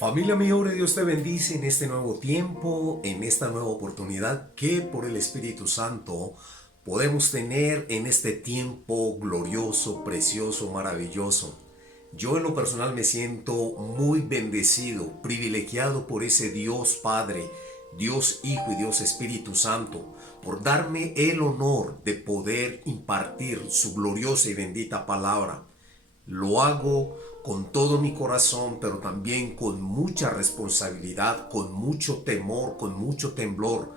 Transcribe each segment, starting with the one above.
Familia mía, Dios te bendice en este nuevo tiempo, en esta nueva oportunidad que por el Espíritu Santo podemos tener en este tiempo glorioso, precioso, maravilloso. Yo en lo personal me siento muy bendecido, privilegiado por ese Dios Padre, Dios Hijo y Dios Espíritu Santo, por darme el honor de poder impartir su gloriosa y bendita palabra. Lo hago con todo mi corazón, pero también con mucha responsabilidad, con mucho temor, con mucho temblor,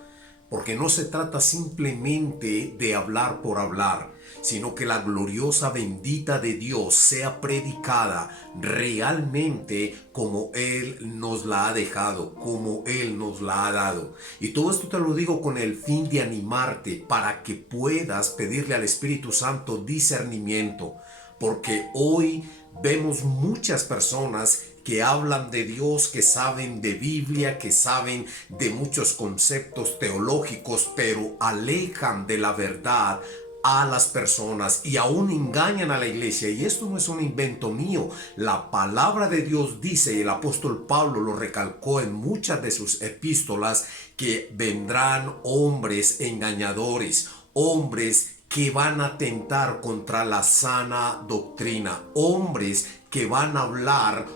porque no se trata simplemente de hablar por hablar, sino que la gloriosa bendita de Dios sea predicada realmente como Él nos la ha dejado, como Él nos la ha dado. Y todo esto te lo digo con el fin de animarte para que puedas pedirle al Espíritu Santo discernimiento, porque hoy vemos muchas personas que hablan de Dios, que saben de Biblia, que saben de muchos conceptos teológicos, pero alejan de la verdad a las personas y aún engañan a la iglesia. Y esto no es un invento mío. La palabra de Dios dice, y el apóstol Pablo lo recalcó en muchas de sus epístolas, que vendrán hombres engañadores, hombres que van a atentar contra la sana doctrina, hombres que van a hablar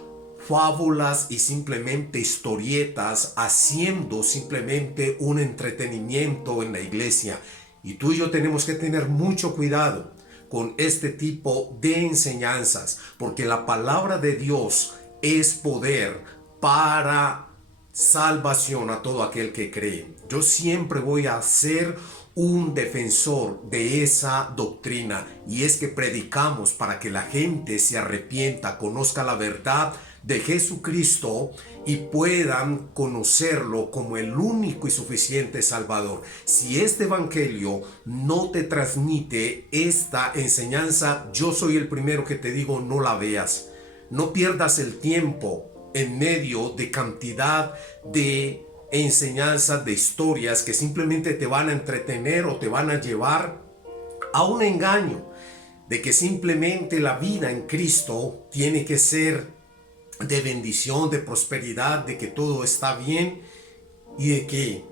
fábulas y simplemente historietas, haciendo simplemente un entretenimiento en la iglesia. Y tú y yo tenemos que tener mucho cuidado con este tipo de enseñanzas, porque la palabra de Dios es poder para salvación a todo aquel que cree. Yo siempre voy a ser un defensor de esa doctrina, y es que predicamos para que la gente se arrepienta, conozca la verdad de Jesucristo y puedan conocerlo como el único y suficiente Salvador. Si este evangelio no te transmite esta enseñanza, yo soy el primero que te digo, no la veas. No pierdas el tiempo en medio de cantidad de enseñanzas, de historias que simplemente te van a entretener o te van a llevar a un engaño de que simplemente la vida en Cristo tiene que ser de bendición, de prosperidad, de que todo está bien y de que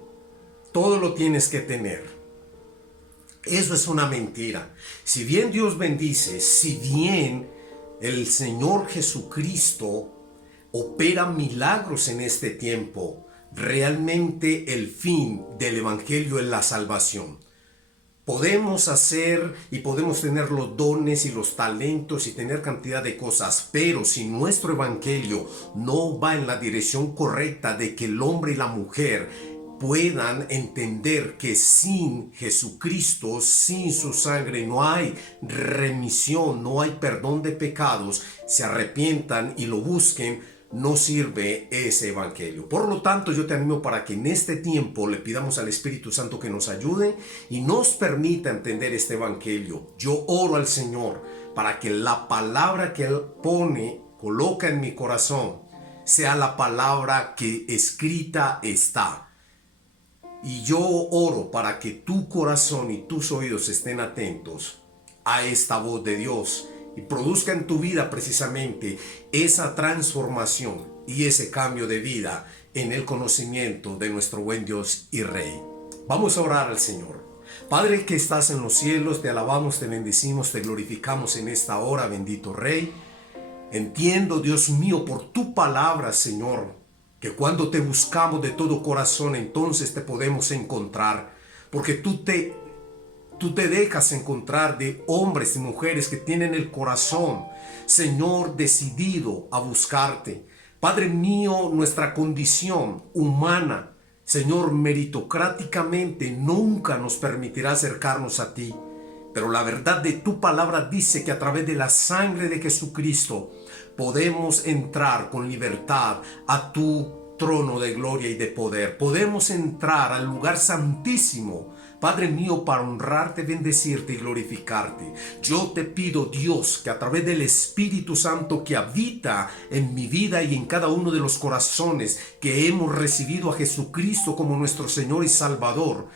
todo lo tienes que tener. Eso es una mentira. Si bien Dios bendice, si bien el Señor Jesucristo opera milagros en este tiempo, realmente el fin del evangelio es la salvación. Podemos hacer y podemos tener los dones y los talentos y tener cantidad de cosas, pero si nuestro evangelio no va en la dirección correcta de que el hombre y la mujer puedan entender que sin Jesucristo, sin su sangre, no hay remisión, no hay perdón de pecados, se arrepientan y lo busquen, no sirve ese evangelio. Por lo tanto, yo te animo para que en este tiempo le pidamos al Espíritu Santo que nos ayude y nos permita entender este evangelio. Yo oro al Señor para que la palabra que Él coloca en mi corazón, sea la palabra que escrita está. Y yo oro para que tu corazón y tus oídos estén atentos a esta voz de Dios y produzca en tu vida precisamente esa transformación y ese cambio de vida en el conocimiento de nuestro buen Dios y Rey. Vamos a orar al Señor. Padre que estás en los cielos, te alabamos, te bendecimos, te glorificamos en esta hora, bendito Rey. Entiendo, Dios mío, por tu palabra, Señor, que cuando te buscamos de todo corazón, entonces te podemos encontrar, porque tú te dejas encontrar de hombres y mujeres que tienen el corazón, Señor, decidido a buscarte. Padre mío, nuestra condición humana, Señor, meritocráticamente nunca nos permitirá acercarnos a ti. Pero la verdad de tu palabra dice que a través de la sangre de Jesucristo podemos entrar con libertad a tu trono de gloria y de poder. Podemos entrar al lugar santísimo, Padre mío, para honrarte, bendecirte y glorificarte. Yo te pido, Dios, que a través del Espíritu Santo que habita en mi vida y en cada uno de los corazones que hemos recibido a Jesucristo como nuestro Señor y Salvador,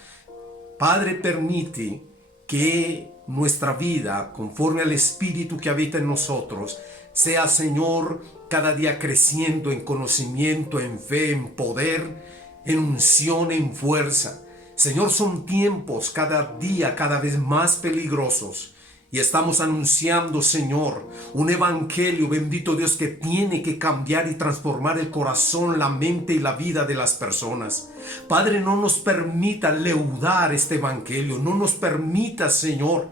Padre, permite que nuestra vida, conforme al Espíritu que habita en nosotros, sea, Señor, cada día creciendo en conocimiento, en fe, en poder, en unción, en fuerza. Señor, son tiempos cada día cada vez más peligrosos. Y estamos anunciando, Señor, un evangelio, bendito Dios, que tiene que cambiar y transformar el corazón, la mente y la vida de las personas. Padre, no nos permita leudar este evangelio, no nos permita, Señor,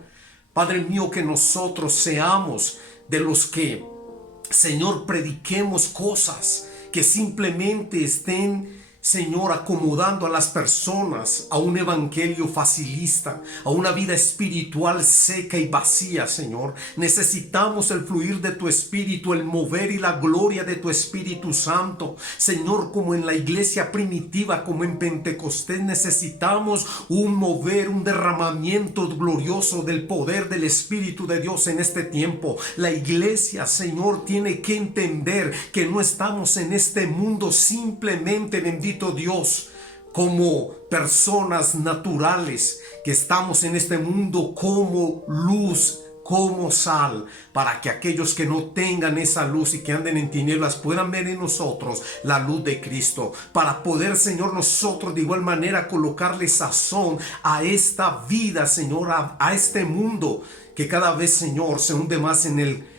Padre mío, que nosotros seamos de los que, Señor, prediquemos cosas que simplemente estén, Señor, acomodando a las personas a un evangelio facilista, a una vida espiritual seca y vacía, Señor. Necesitamos el fluir de tu Espíritu, el mover y la gloria de tu Espíritu Santo. Señor, como en la iglesia primitiva, como en Pentecostés, necesitamos un mover, un derramamiento glorioso del poder del Espíritu de Dios en este tiempo. La iglesia, Señor, tiene que entender que no estamos en este mundo simplemente, bendito Dios, como personas naturales, que estamos en este mundo como luz, como sal, para que aquellos que no tengan esa luz y que anden en tinieblas puedan ver en nosotros la luz de Cristo, para poder, Señor, nosotros de igual manera colocarle sazón a esta vida, Señor, a este mundo que cada vez, Señor, se hunde más en el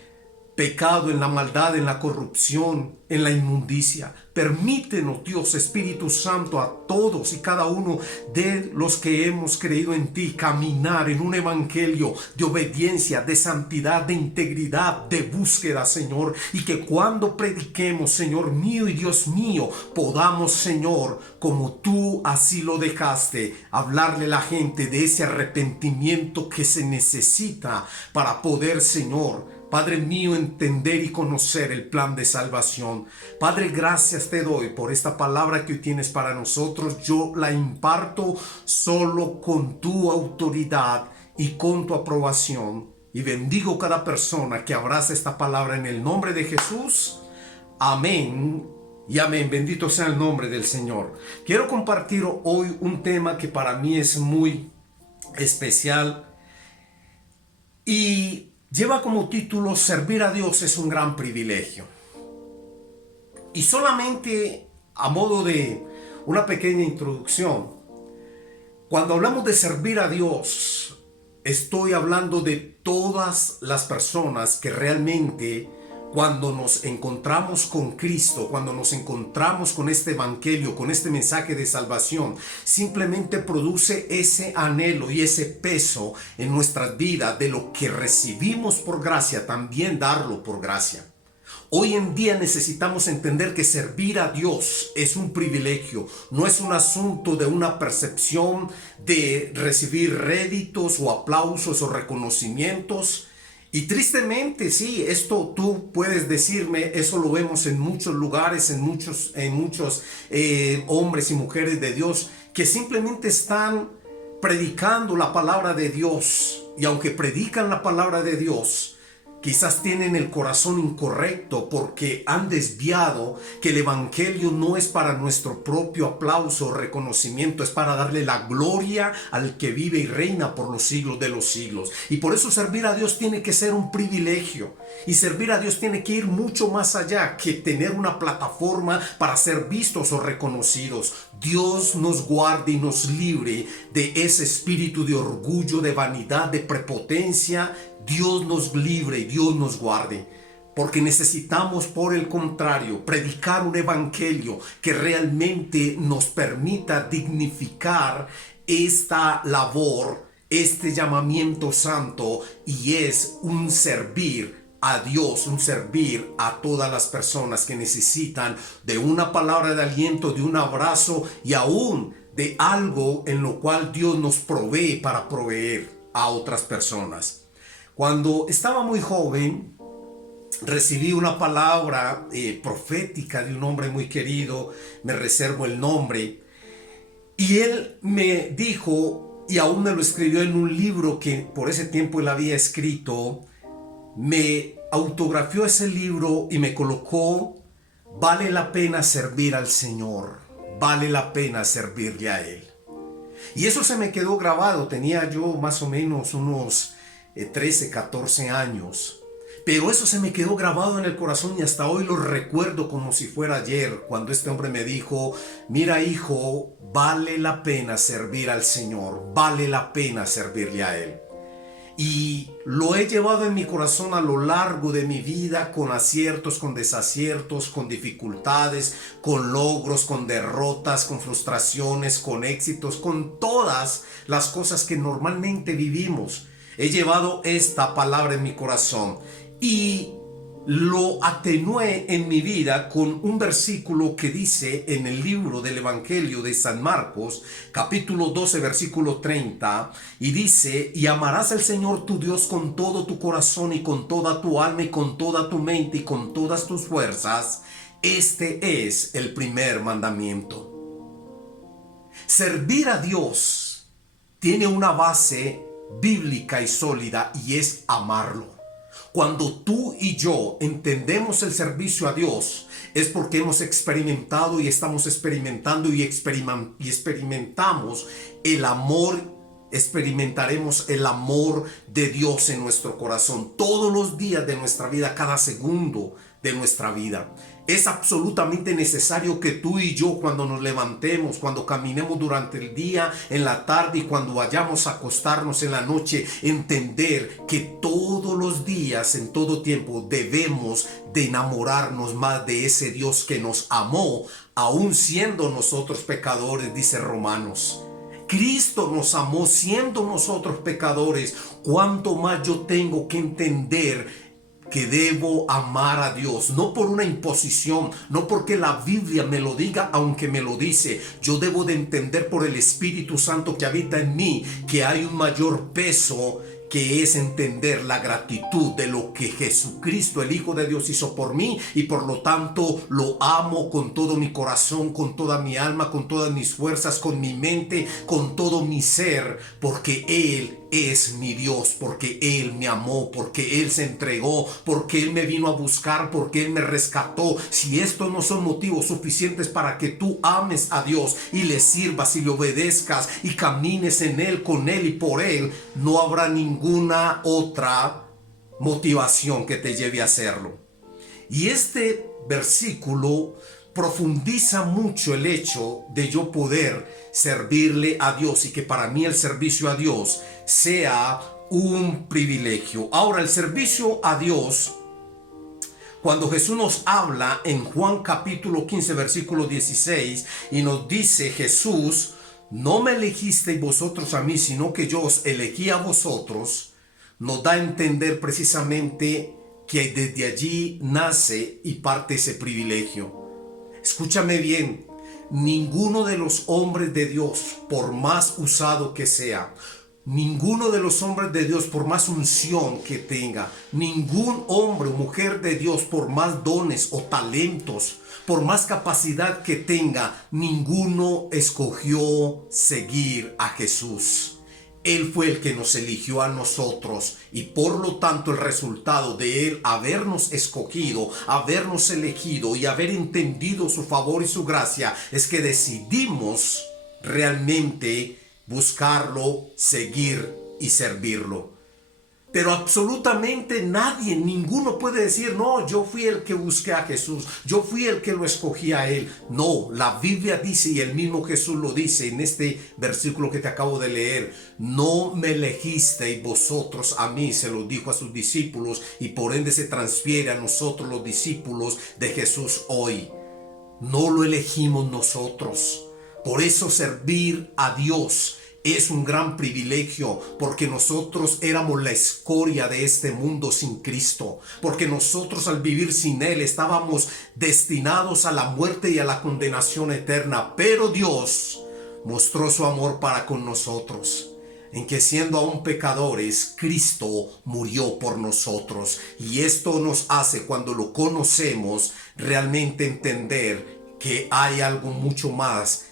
pecado, en la maldad, en la corrupción, en la inmundicia. Permítenos, Dios Espíritu Santo, a todos y cada uno de los que hemos creído en ti, caminar en un evangelio de obediencia, de santidad, de integridad, de búsqueda, Señor, y que cuando prediquemos, Señor mío y Dios mío, podamos, Señor, como tú así lo dejaste, hablarle a la gente de ese arrepentimiento que se necesita para poder, Señor, Padre mío, entender y conocer el plan de salvación. Padre, gracias te doy por esta palabra que hoy tienes para nosotros. Yo la imparto solo con tu autoridad y con tu aprobación. Y bendigo cada persona que abraza esta palabra en el nombre de Jesús. Amén y amén. Bendito sea el nombre del Señor. Quiero compartir hoy un tema que para mí es muy especial y lleva como título: servir a Dios es un gran privilegio. Y solamente a modo de una pequeña introducción, cuando hablamos de servir a Dios, estoy hablando de todas las personas que realmente, cuando nos encontramos con Cristo, cuando nos encontramos con este evangelio, con este mensaje de salvación, simplemente produce ese anhelo y ese peso en nuestras vidas de lo que recibimos por gracia, también darlo por gracia. Hoy en día necesitamos entender que servir a Dios es un privilegio, no es un asunto de una percepción de recibir réditos o aplausos o reconocimientos. Y tristemente, sí, esto tú puedes decirme, eso lo vemos en muchos lugares, en muchos hombres y mujeres de Dios que simplemente están predicando la palabra de Dios. Y aunque predican la palabra de Dios, quizás tienen el corazón incorrecto porque han desviado que el evangelio no es para nuestro propio aplauso o reconocimiento, es para darle la gloria al que vive y reina por los siglos de los siglos. Y por eso servir a Dios tiene que ser un privilegio, y servir a Dios tiene que ir mucho más allá que tener una plataforma para ser vistos o reconocidos. Dios nos guarde y nos libre de ese espíritu de orgullo, de vanidad, de prepotencia. Dios nos libre y Dios nos guarde, porque necesitamos, por el contrario, predicar un evangelio que realmente nos permita dignificar esta labor, este llamamiento santo, y es un servir a Dios, un servir a todas las personas que necesitan de una palabra de aliento, de un abrazo y aún de algo en lo cual Dios nos provee para proveer a otras personas. Cuando estaba muy joven, recibí una palabra profética de un hombre muy querido, me reservo el nombre, y él me dijo, y aún me lo escribió en un libro que por ese tiempo él había escrito, me autografió ese libro y me colocó: vale la pena servir al Señor, vale la pena servirle a Él. Y eso se me quedó grabado. Tenía yo más o menos unos 13, 14 años. Pero eso se me quedó grabado en el corazón y hasta hoy lo recuerdo como si fuera ayer, cuando este hombre me dijo: mira, hijo, vale la pena servir al Señor, vale la pena servirle a Él. Y lo he llevado en mi corazón a lo largo de mi vida, con aciertos, con desaciertos, con dificultades, con logros, con derrotas, con frustraciones, con éxitos, con todas las cosas que normalmente vivimos. He llevado esta palabra en mi corazón y lo atenué en mi vida con un versículo que dice en el libro del Evangelio de San Marcos, capítulo 12, versículo 30, y dice: y amarás al Señor tu Dios con todo tu corazón y con toda tu alma y con toda tu mente y con todas tus fuerzas. Este es el primer mandamiento. Servir a Dios tiene una base bíblica y sólida, y es amarlo. Cuando tú y yo entendemos el servicio a Dios, es porque hemos experimentado y estamos experimentando y experimentamos el amor. Experimentaremos el amor de Dios en nuestro corazón todos los días de nuestra vida, cada segundo de nuestra vida. Es absolutamente necesario que tú y yo, cuando nos levantemos, cuando caminemos durante el día, en la tarde y cuando vayamos a acostarnos en la noche, entender que todos los días, en todo tiempo, debemos de enamorarnos más de ese Dios que nos amó, aun siendo nosotros pecadores, dice Romanos. Cristo nos amó siendo nosotros pecadores. ¿Cuánto más yo tengo que entender que debo amar a Dios? No por una imposición, no porque la Biblia me lo diga, aunque me lo dice. Yo debo de entender por el Espíritu Santo que habita en mí que hay un mayor peso, que es entender la gratitud de lo que Jesucristo, el Hijo de Dios, hizo por mí, y por lo tanto lo amo con todo mi corazón, con toda mi alma, con todas mis fuerzas, con mi mente, con todo mi ser, porque Él es mi Dios, porque Él me amó, porque Él se entregó, porque Él me vino a buscar, porque Él me rescató. Si estos no son motivos suficientes para que tú ames a Dios y le sirvas y le obedezcas y camines en Él, con Él y por Él, no habrá ninguna otra motivación que te lleve a hacerlo. Y este versículo profundiza mucho el hecho de yo poder servirle a Dios, y que para mí el servicio a Dios sea un privilegio. Ahora, el servicio a Dios, cuando Jesús nos habla en Juan capítulo 15, versículo 16, y nos dice Jesús: no me elegisteis vosotros a mí, sino que yo os elegí a vosotros, nos da a entender precisamente que desde allí nace y parte ese privilegio. Escúchame bien, ninguno de los hombres de Dios, por más usado que sea, ninguno de los hombres de Dios, por más unción que tenga, ningún hombre o mujer de Dios, por más dones o talentos, por más capacidad que tenga, ninguno escogió seguir a Jesús. Él fue el que nos eligió a nosotros, y por lo tanto el resultado de Él habernos escogido, habernos elegido y haber entendido su favor y su gracia es que decidimos realmente buscarlo, seguir y servirlo. Pero absolutamente nadie, ninguno puede decir: no, yo fui el que busqué a Jesús, yo fui el que lo escogí a Él. No, la Biblia dice, y el mismo Jesús lo dice en este versículo que te acabo de leer: no me elegisteis vosotros a mí, se lo dijo a sus discípulos, y por ende se transfiere a nosotros, los discípulos de Jesús hoy. No lo elegimos nosotros. Por eso servir a Dios es un gran privilegio, porque nosotros éramos la escoria de este mundo sin Cristo, porque nosotros al vivir sin Él estábamos destinados a la muerte y a la condenación eterna. Pero Dios mostró su amor para con nosotros, en que siendo aún pecadores, Cristo murió por nosotros. Y esto nos hace, cuando lo conocemos, realmente entender que hay algo mucho más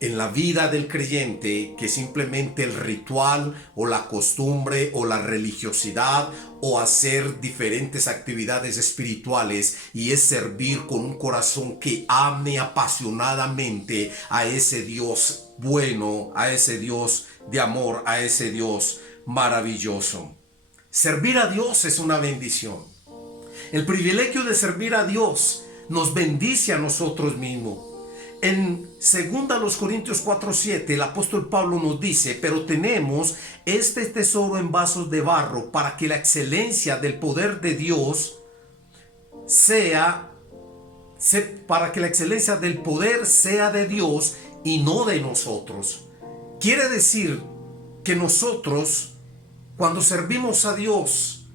en la vida del creyente que simplemente el ritual o la costumbre o la religiosidad o hacer diferentes actividades espirituales, y es servir con un corazón que ame apasionadamente a ese Dios bueno, a ese Dios de amor, a ese Dios maravilloso. Servir a Dios es una bendición. El privilegio de servir a Dios nos bendice a nosotros mismos. En 2 Corintios 4:7 el apóstol Pablo nos dice: pero tenemos este tesoro en vasos de barro para que la excelencia del poder de Dios para que la excelencia del poder sea de Dios y no de nosotros. Quiere decir que nosotros, cuando servimos a Dios,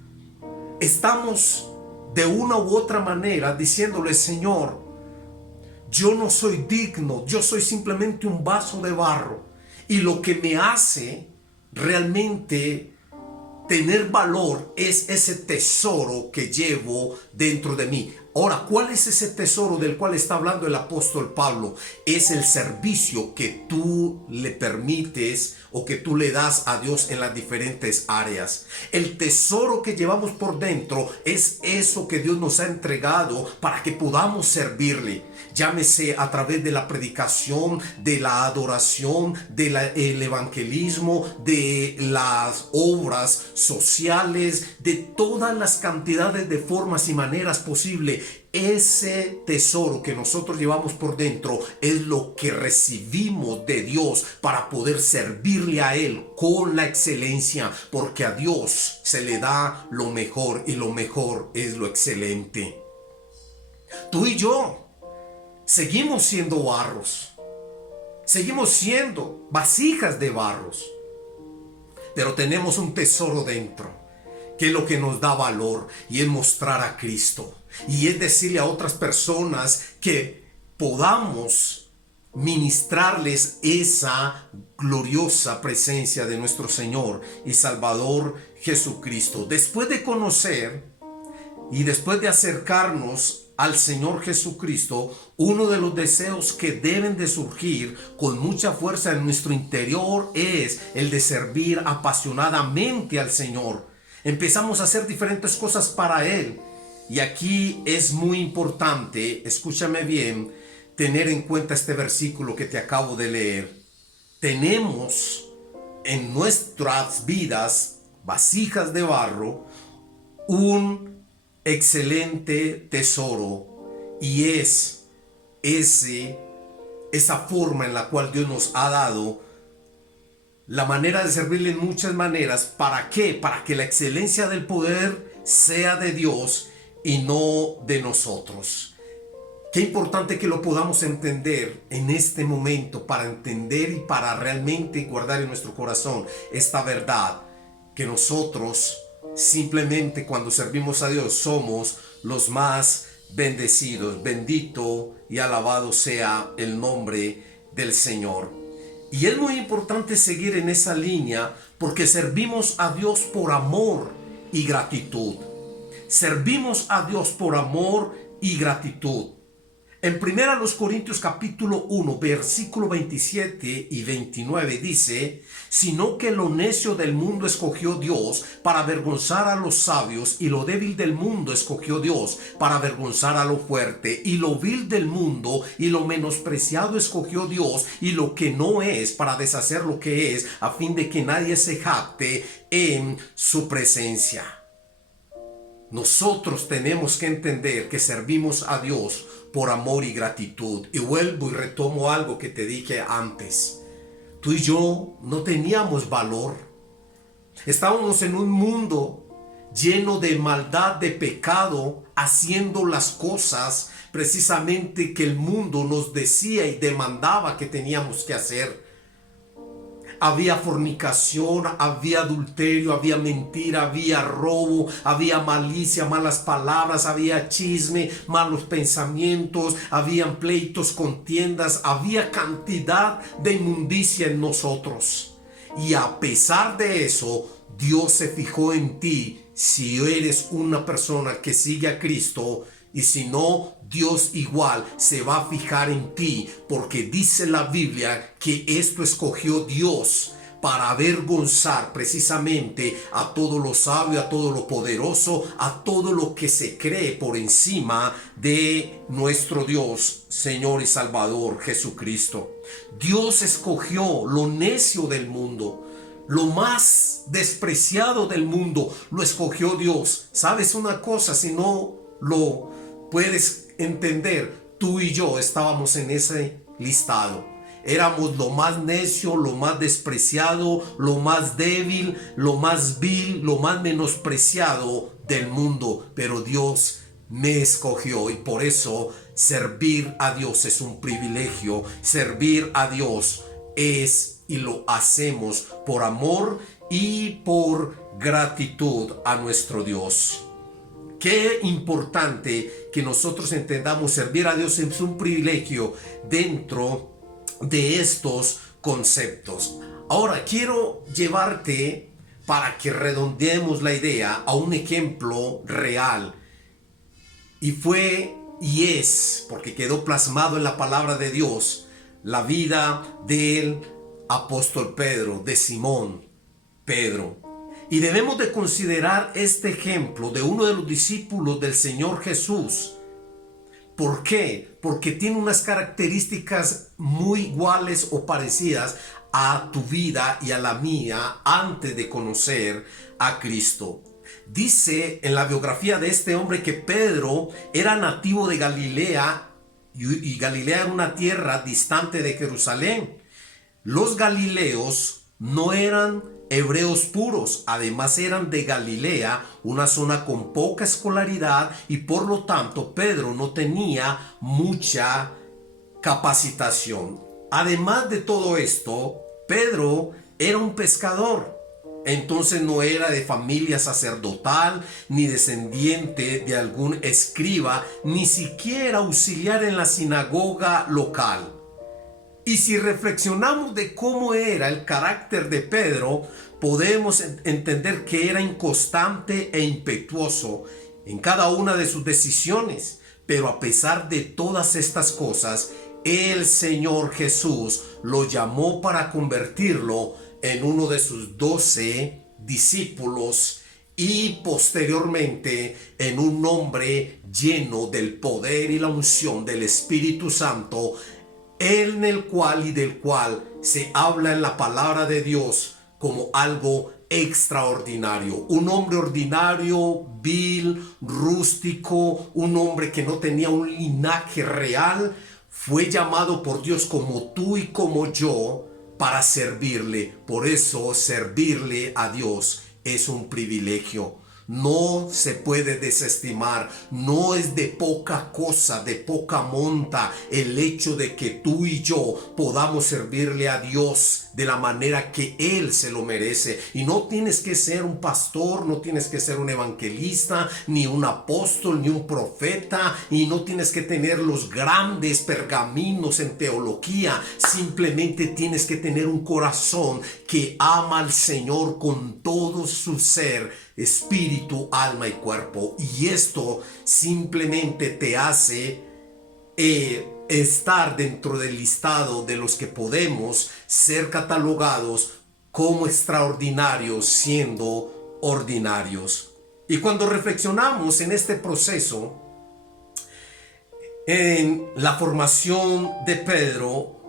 estamos de una u otra manera diciéndole: Señor, yo no soy digno, yo soy simplemente un vaso de barro, y lo que me hace realmente tener valor es ese tesoro que llevo dentro de mí. Ahora, ¿cuál es ese tesoro del cual está hablando el apóstol Pablo? Es el servicio que tú le permites o que tú le das a Dios en las diferentes áreas. El tesoro que llevamos por dentro es eso que Dios nos ha entregado para que podamos servirle. Llámese a través de la predicación, de la adoración, del evangelismo, de las obras sociales, de todas las cantidades de formas y maneras posibles. Ese tesoro que nosotros llevamos por dentro es lo que recibimos de Dios para poder servirle a Él con la excelencia, porque a Dios se le da lo mejor y lo mejor es lo excelente. Tú y yo seguimos siendo barros, seguimos siendo vasijas de barros, pero tenemos un tesoro dentro, que es lo que nos da valor, y es mostrar a Cristo, y es decirle a otras personas que podamos ministrarles esa gloriosa presencia de nuestro Señor y Salvador Jesucristo. Después de conocer y después de acercarnos al Señor Jesucristo, uno de los deseos que deben de surgir con mucha fuerza en nuestro interior es el de servir apasionadamente al Señor. Empezamos a hacer diferentes cosas para Él. Y aquí es muy importante, escúchame bien, tener en cuenta este versículo que te acabo de leer. Tenemos en nuestras vidas, vasijas de barro, un excelente tesoro, y es esa forma en la cual Dios nos ha dado la manera de servirle en muchas maneras. ¿Para qué? Para que la excelencia del poder sea de Dios y no de nosotros. Qué importante que lo podamos entender en este momento, para entender y para realmente guardar en nuestro corazón esta verdad, que nosotros simplemente cuando servimos a Dios somos los más bendecidos. Bendito y alabado sea el nombre del Señor. Y es muy importante seguir en esa línea, porque servimos a Dios por amor y gratitud. Servimos a Dios por amor y gratitud. En 1 Corintios capítulo 1, versículo 27 y 29 dice: sino que lo necio del mundo escogió Dios para avergonzar a los sabios, y lo débil del mundo escogió Dios para avergonzar a lo fuerte, y lo vil del mundo y lo menospreciado escogió Dios, y lo que no es, para deshacer lo que es, a fin de que nadie se jacte en su presencia. Nosotros tenemos que entender que servimos a Dios por amor y gratitud. Y vuelvo y retomo algo que te dije antes. Tú y yo no teníamos valor. Estábamos en un mundo lleno de maldad, de pecado, haciendo las cosas precisamente que el mundo nos decía y demandaba que teníamos que hacer. Había fornicación, había adulterio, había mentira, había robo, había malicia, malas palabras, había chisme, malos pensamientos, habían pleitos, contiendas, había cantidad de inmundicia en nosotros. Y a pesar de eso, Dios se fijó en ti, si eres una persona que sigue a Cristo, y si no, Dios igual se va a fijar en ti, porque dice la Biblia que esto escogió Dios para avergonzar precisamente a todo lo sabio, a todo lo poderoso, a todo lo que se cree por encima de nuestro Dios, Señor y Salvador Jesucristo. Dios escogió lo necio del mundo, lo más despreciado del mundo, lo escogió Dios. ¿Sabes una cosa? Si no lo puedes entender, tú y yo estábamos en ese listado. Éramos lo más necio, lo más despreciado, lo más débil, lo más vil, lo más menospreciado del mundo. Pero Dios me escogió y por eso servir a Dios es un privilegio. Servir a Dios es y lo hacemos por amor y por gratitud a nuestro Dios. Qué importante que nosotros entendamos servir a Dios es un privilegio dentro de estos conceptos. Ahora quiero llevarte, para que redondeemos la idea, a un ejemplo real. Y fue y es, porque quedó plasmado en la palabra de Dios, la vida del apóstol Pedro, de Simón Pedro. Y debemos de considerar este ejemplo de uno de los discípulos del Señor Jesús. ¿Por qué? Porque tiene unas características muy iguales o parecidas a tu vida y a la mía antes de conocer a Cristo. Dice en la biografía de este hombre que Pedro era nativo de Galilea y Galilea era una tierra distante de Jerusalén. Los galileos no eran hebreos puros, además eran de Galilea, una zona con poca escolaridad y por lo tanto Pedro no tenía mucha capacitación. Además de todo esto, Pedro era un pescador. Entonces no era de familia sacerdotal, ni descendiente de algún escriba, ni siquiera auxiliar en la sinagoga local. Y si reflexionamos de cómo era el carácter de Pedro, podemos entender que era inconstante e impetuoso en cada una de sus decisiones. Pero a pesar de todas estas cosas, el Señor Jesús lo llamó para convertirlo en uno de sus 12 discípulos y posteriormente en un hombre lleno del poder y la unción del Espíritu Santo, en el cual y del cual se habla en la palabra de Dios como algo extraordinario. Un hombre ordinario, vil, rústico, un hombre que no tenía un linaje real, fue llamado por Dios como tú y como yo para servirle. Por eso servirle a Dios es un privilegio. No se puede desestimar, no es de poca cosa, de poca monta el hecho de que tú y yo podamos servirle a Dios de la manera que Él se lo merece. Y no tienes que ser un pastor, no tienes que ser un evangelista, ni un apóstol, ni un profeta, y no tienes que tener los grandes pergaminos en teología. Simplemente tienes que tener un corazón que ama al Señor con todo su ser, espíritu, alma y cuerpo. Y esto simplemente te hace estar dentro del listado de los que podemos ser catalogados como extraordinarios siendo ordinarios. Y cuando reflexionamos en este proceso, en la formación de Pedro,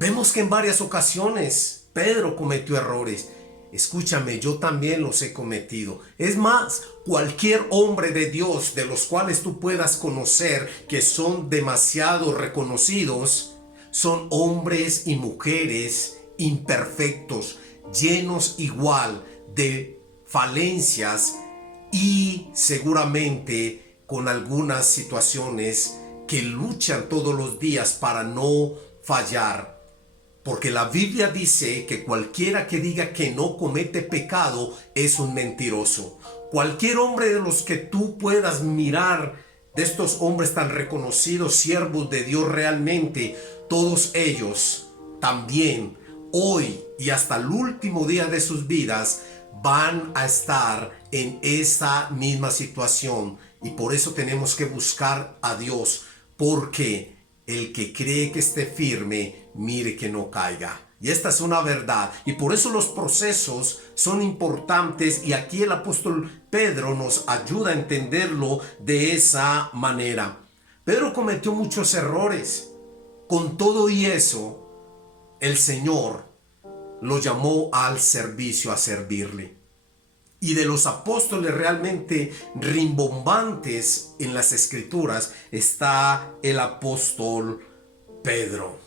vemos que en varias ocasiones Pedro cometió errores. Escúchame, yo también los he cometido. Es más, cualquier hombre de Dios de los cuales tú puedas conocer que son demasiado reconocidos, son hombres y mujeres imperfectos, llenos igual de falencias y seguramente con algunas situaciones que luchan todos los días para no fallar. Porque la Biblia dice que cualquiera que diga que no comete pecado es un mentiroso. Cualquier hombre de los que tú puedas mirar, de estos hombres tan reconocidos, siervos de Dios realmente, todos ellos también hoy y hasta el último día de sus vidas van a estar en esa misma situación. Y por eso tenemos que buscar a Dios, porque el que cree que esté firme, mire que no caiga. Y esta es una verdad. Y por eso los procesos son importantes. Y aquí el apóstol Pedro nos ayuda a entenderlo de esa manera. Pedro cometió muchos errores. Con todo y eso, el Señor lo llamó al servicio, a servirle. y de los apóstoles realmente rimbombantes en las escrituras está el apóstol Pedro.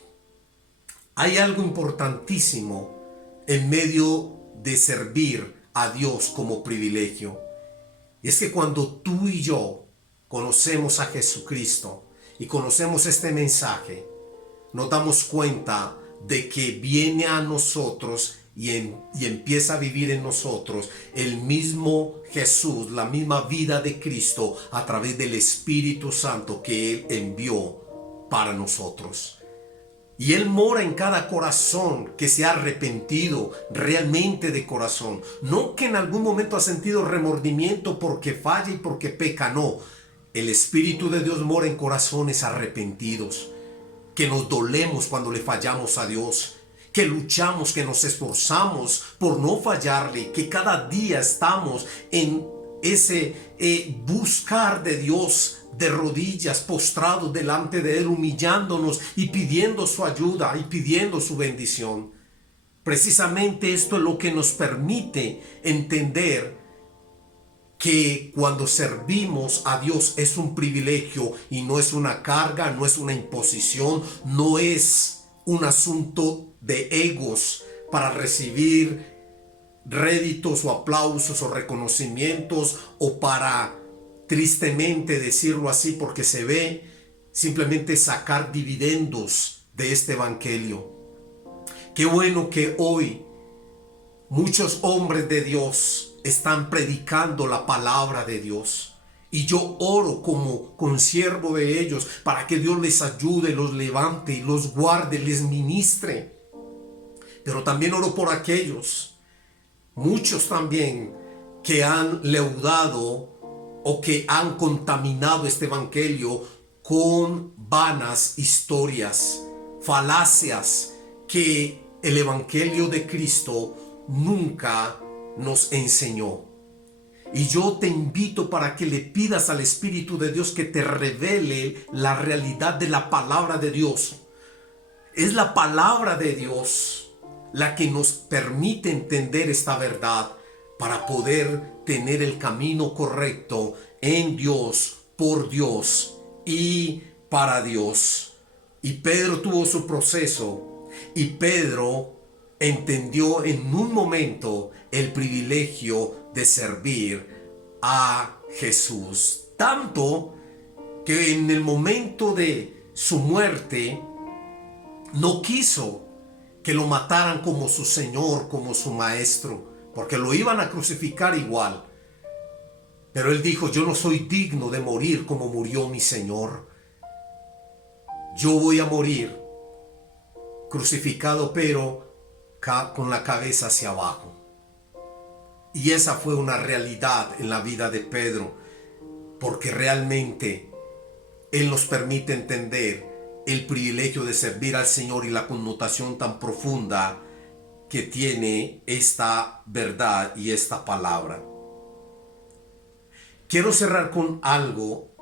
Hay algo importantísimo en medio de servir a Dios como privilegio. Y es que cuando tú y yo conocemos a Jesucristo y conocemos este mensaje, nos damos cuenta de que viene a nosotros y empieza a vivir en nosotros el mismo Jesús, la misma vida de Cristo a través del Espíritu Santo que Él envió para nosotros. Y Él mora en cada corazón que se ha arrepentido realmente de corazón. No que en algún momento ha sentido remordimiento porque falla y porque peca, no. El Espíritu de Dios mora en corazones arrepentidos, que nos dolemos cuando le fallamos a Dios, que luchamos, que nos esforzamos por no fallarle, que cada día estamos en ese buscar de Dios de rodillas, postrados delante de Él, humillándonos y pidiendo su ayuda y pidiendo su bendición. Precisamente esto es lo que nos permite entender que cuando servimos a Dios es un privilegio y no es una carga, no es una imposición, no es un asunto de egos para recibir réditos o aplausos o reconocimientos o para, tristemente decirlo así porque se ve, simplemente sacar dividendos de este evangelio. Qué bueno que hoy muchos hombres de Dios están predicando la palabra de Dios. Y yo oro como consiervo de ellos para que Dios les ayude, los levante, los guarde, les ministre. Pero también oro por aquellos, muchos también, que han leudado o que han contaminado este evangelio con vanas historias, falacias que el evangelio de Cristo nunca nos enseñó. Y yo te invito para que le pidas al Espíritu de Dios que te revele la realidad de la palabra de Dios. Es la palabra de Dios la que nos permite entender esta verdad para poder tener el camino correcto en Dios, por Dios y para Dios. Y Pedro tuvo su proceso y Pedro entendió en un momento el privilegio de servir a Jesús. Tanto que en el momento de su muerte no quiso que lo mataran como su Señor, como su Maestro, porque lo iban a crucificar igual. Pero él dijo: yo no soy digno de morir como murió mi Señor. Yo voy a morir crucificado, pero con la cabeza hacia abajo. Y esa fue una realidad en la vida de Pedro, porque realmente Él nos permite entender el privilegio de servir al Señor y la connotación tan profunda que tiene esta verdad y esta palabra. Quiero cerrar con algo,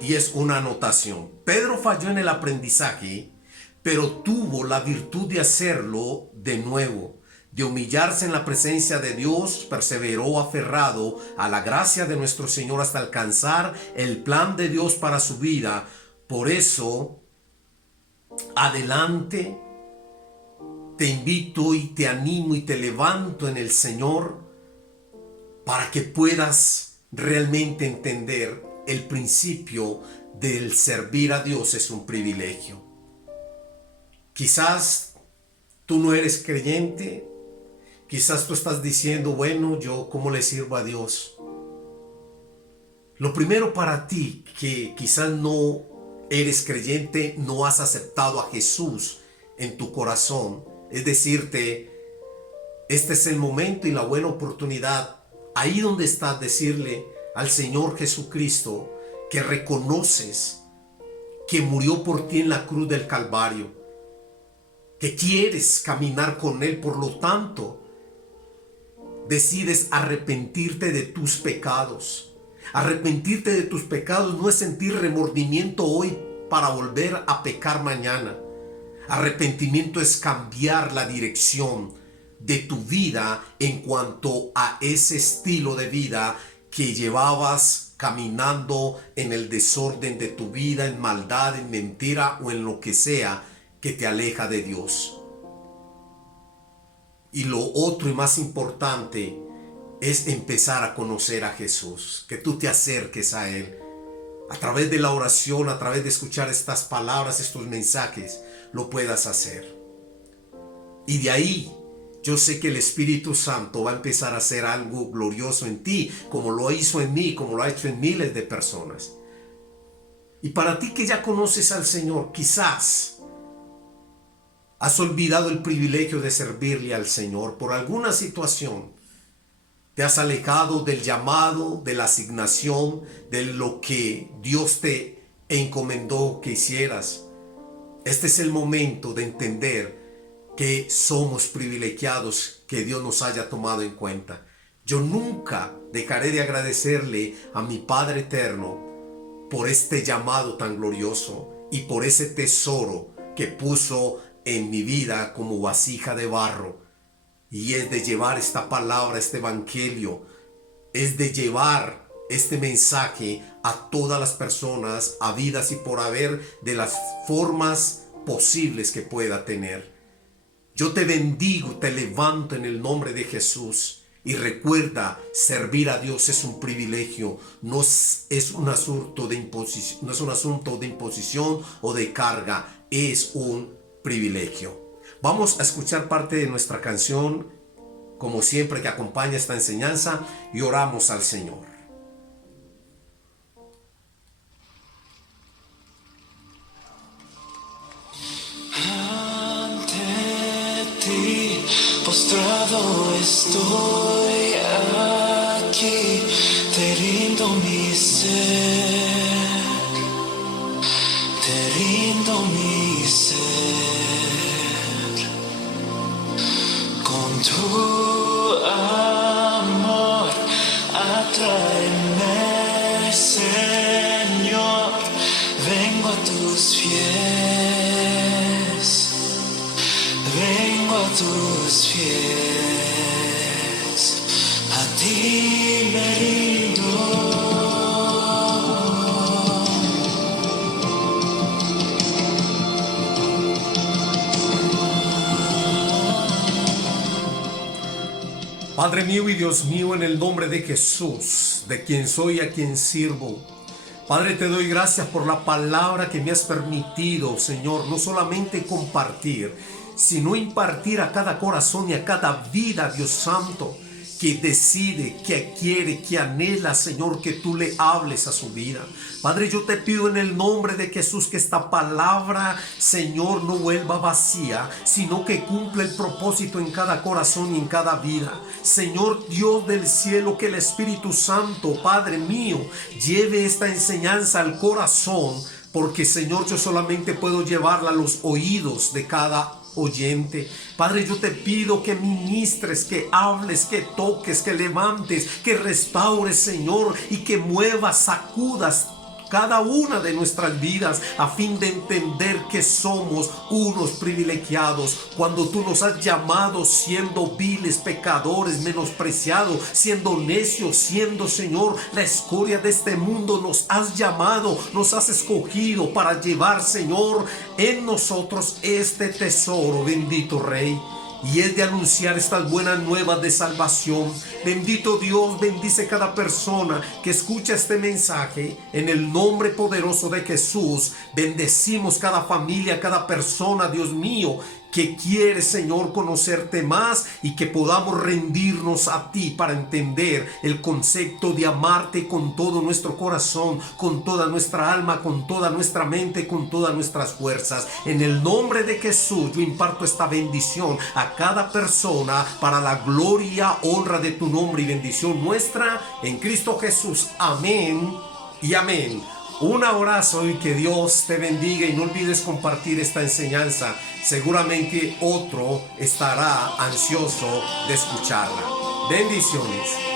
y es una anotación. Pedro falló en el aprendizaje, pero tuvo la virtud de hacerlo de nuevo, de humillarse en la presencia de Dios, perseveró aferrado a la gracia de nuestro Señor hasta alcanzar el plan de Dios para su vida. Por eso, adelante, te invito y te animo y te levanto en el Señor para que puedas realmente entender el principio del servir a Dios es un privilegio. Quizás tú no eres creyente, quizás tú estás diciendo: bueno, yo ¿cómo le sirvo a Dios? Lo primero para ti, que quizás no eres creyente, no has aceptado a Jesús en tu corazón, es decirte: este es el momento y la buena oportunidad, ahí donde estás, decirle al Señor Jesucristo que reconoces que murió por ti en la cruz del Calvario, que quieres caminar con Él, por lo tanto decides arrepentirte de tus pecados. Arrepentirte de tus pecados no es sentir remordimiento hoy para volver a pecar mañana. Arrepentimiento es cambiar la dirección de tu vida en cuanto a ese estilo de vida que llevabas caminando en el desorden de tu vida, en maldad, en mentira o en lo que sea que te aleja de Dios. Y lo otro y más importante es empezar a conocer a Jesús, que tú te acerques a Él. A través de la oración, a través de escuchar estas palabras, estos mensajes, lo puedas hacer. Y de ahí, yo sé que el Espíritu Santo va a empezar a hacer algo glorioso en ti, como lo hizo en mí, como lo ha hecho en miles de personas. Y para ti que ya conoces al Señor, quizás has olvidado el privilegio de servirle al Señor por alguna situación. Te has alejado del llamado, de la asignación, de lo que Dios te encomendó que hicieras. Este es el momento de entender que somos privilegiados, que Dios nos haya tomado en cuenta. Yo nunca dejaré de agradecerle a mi Padre eterno por este llamado tan glorioso y por ese tesoro que puso en mi vida como vasija de barro, y es de llevar esta palabra, este evangelio, es de llevar este mensaje a todas las personas, habidas y por haber, de las formas posibles que pueda tener. Yo te bendigo, te levanto en el nombre de Jesús. Y recuerda, servir a Dios es un privilegio, no es un asunto de imposición o de carga, es un privilegio. Vamos a escuchar parte de nuestra canción, como siempre, que acompaña esta enseñanza, y oramos al Señor. Ante ti postrado estoy aquí, te rindo mi ser, te rindo mi ser. Con tu amor atráeme, Señor, vengo a tus pies, vengo a tus pies, a ti me rindo. Padre mío y Dios mío, en el nombre de Jesús, de quien soy y a quien sirvo, Padre, te doy gracias por la palabra que me has permitido, Señor, no solamente compartir, sino impartir a cada corazón y a cada vida, Dios Santo, que decide, que quiere, que anhela, Señor, que tú le hables a su vida. Padre, yo te pido en el nombre de Jesús que esta palabra, Señor, no vuelva vacía, sino que cumpla el propósito en cada corazón y en cada vida. Señor Dios del cielo, que el Espíritu Santo, Padre mío, lleve esta enseñanza al corazón, porque, Señor, yo solamente puedo llevarla a los oídos de cada oyente. Padre, yo te pido que ministres, que hables, que toques, que levantes, que restaures, Señor, y que muevas, sacudas cada una de nuestras vidas, a fin de entender que somos unos privilegiados cuando tú nos has llamado siendo viles, pecadores, menospreciados, siendo necios, siendo, Señor, la escoria de este mundo. Nos has llamado, nos has escogido para llevar, Señor, en nosotros este tesoro, bendito Rey. Y es de anunciar estas buenas nuevas de salvación. Bendito Dios, bendice cada persona que escucha este mensaje. En el nombre poderoso de Jesús, bendecimos cada familia, cada persona, Dios mío, que quiere, Señor, conocerte más, y que podamos rendirnos a ti para entender el concepto de amarte con todo nuestro corazón, con toda nuestra alma, con toda nuestra mente, con todas nuestras fuerzas. En el nombre de Jesús yo imparto esta bendición a cada persona para la gloria, honra de tu nombre y bendición nuestra en Cristo Jesús. Amén y amén. Un abrazo y que Dios te bendiga, y no olvides compartir esta enseñanza. Seguramente otro estará ansioso de escucharla. Bendiciones.